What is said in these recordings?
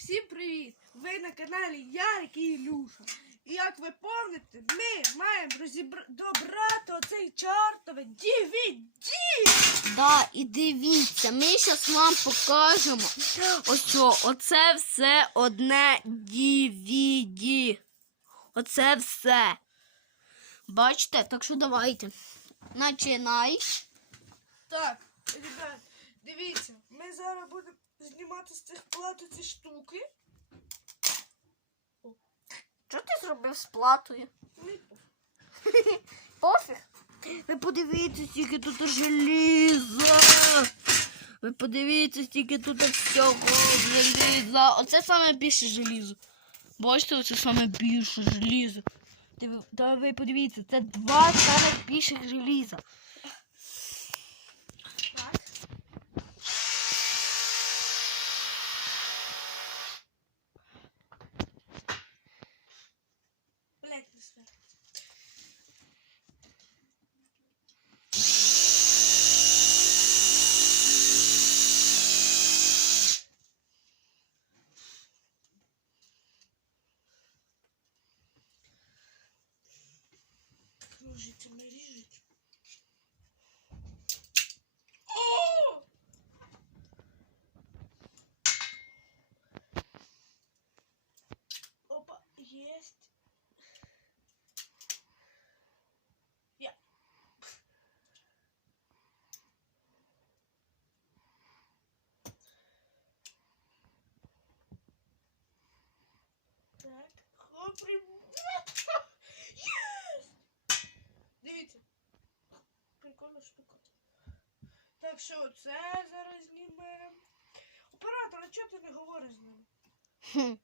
Всім привіт! Ви на каналі Ярик і Ілюша. І як ви пам'ятаєте, ми маємо розібра... добрати оцей чартове DVD. Да, і дивіться, ми зараз вам покажемо. Ось оце все одне DVD. Оце все. Бачите? Так що давайте. Починай. Так, ребят, дивіться, ми зараз будемо знімати з цих плат ці штуки. Що ти зробив з платою? Пофіг. Ви подивіться, скільки тут желіза. Ви подивіться, скільки тут всього желіза. Оце саме більше желізо. Бачите, оце саме більше желізо. Та ви подивіться, це два саме більших желіза. Так. Блять, не свет. Ножицами ріжуть. Опа. Так, хоп, ребята. Єсть! Дивіться. Прикольна штука. Так що це зараз знімемо. Оператор, а чого ти не говориш з ним?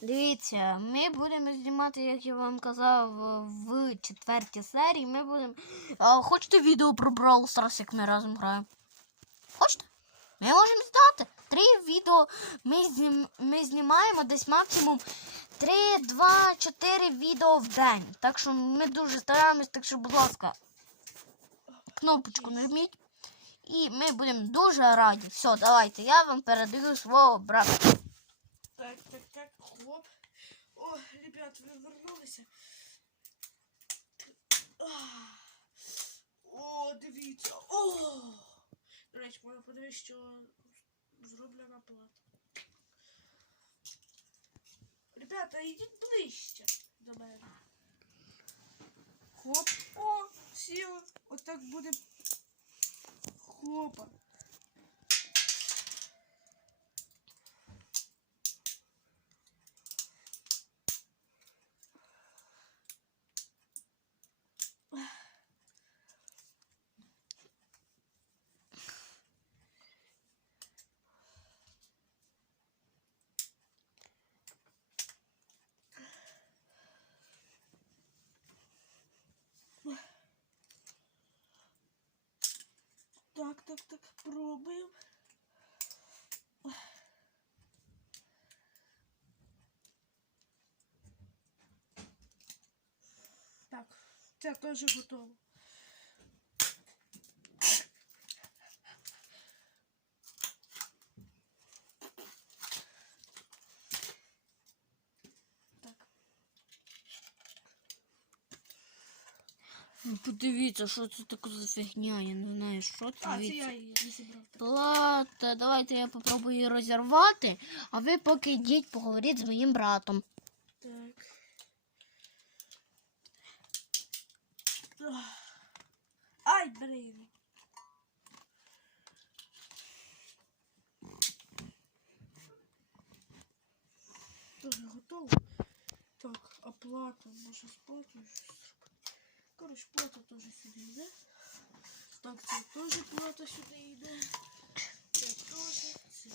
Дивіться, ми будемо знімати, як я вам казав, в четвертій серії. Ми будемо. Хочете відео про Brawl Stars, як ми разом граємо? Хочете? Ми можемо здати. Три відео ми, ми знімаємо десь максимум 3, 2, 4 відео в день. Так що ми дуже стараємось, так що, будь ласка, кнопочку нажміть. І ми будемо дуже раді. Все, давайте, я вам передаю свого брата. Так, так, так, хлоп. О, ребят, ви вернулися. Ах. О, дивіться. О! До речі, можна подивитися, що зроблена плата. Ребята, йдіть ближче до мене. Хоп. Отак буде. Хопа. Так, так, пробуємо. Так, це теж готово. Подивіться, що це таке за фігня, я не знаю, що це. А, це я її зібрав. Плата, давайте я попробую її розірвати, а ви поки йдіть поговоріть з моїм братом. Так. Ай, блин. Тоже готово. Так, оплата. Може з Коротше, плата теж сюди йде. Так, це теж плата сюди йде. Це теж.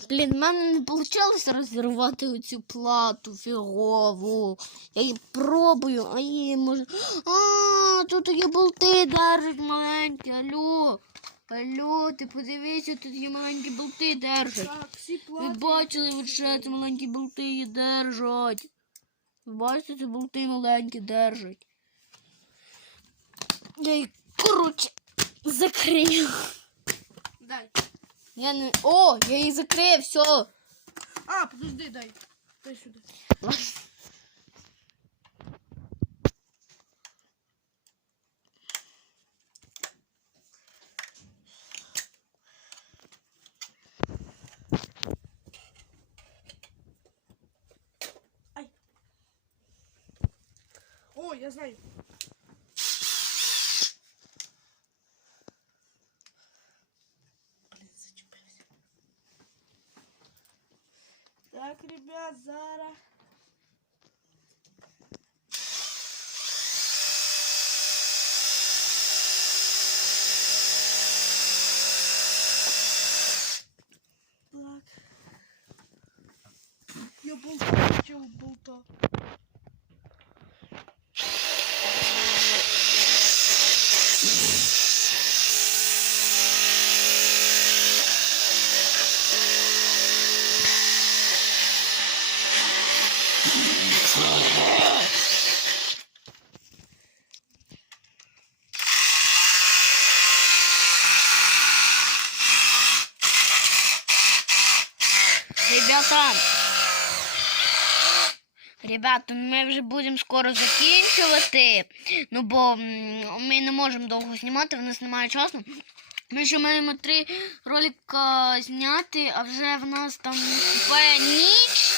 Блін, в мене не вийшло розірвати оцю плату фігову. Я її пробую, а її може. А, тут такі болти держать маленькі. Алло. Алло, ти подивися, тут є маленькі болти держать. Так, всі Ви плати. бачили, що ці маленькі болти її держать. Ви бачите, ці болти маленькі держать. Я їх, коротше, закрию. Дай. Я не. О, я її закрив, все. А, подожди, дай. Дай сюди. Ай. О, я знаю. Так, ребят, зараз. Так. Я болта я болта. Ребята. Ребята, ми вже будемо скоро закінчувати. Ну бо ми не можемо довго знімати, в нас немає часу. Ми ще маємо три ролика зняти, а вже в нас там наступає ніч.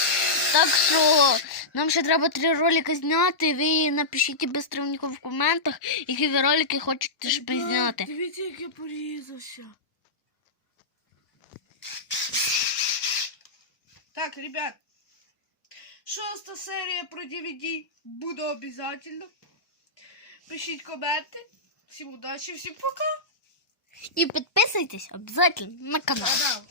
Так що нам ще треба три ролики зняти. Ви напишіть бистренько в коментах, які ви ролики хочете щоб зняти. Дивіться, як я порізався. Так, ребят. Шоста серія про DVD буде обов'язково. Пишіть коменти. Всім удачі, всім пока. І підписуйтесь обов'язково на канал.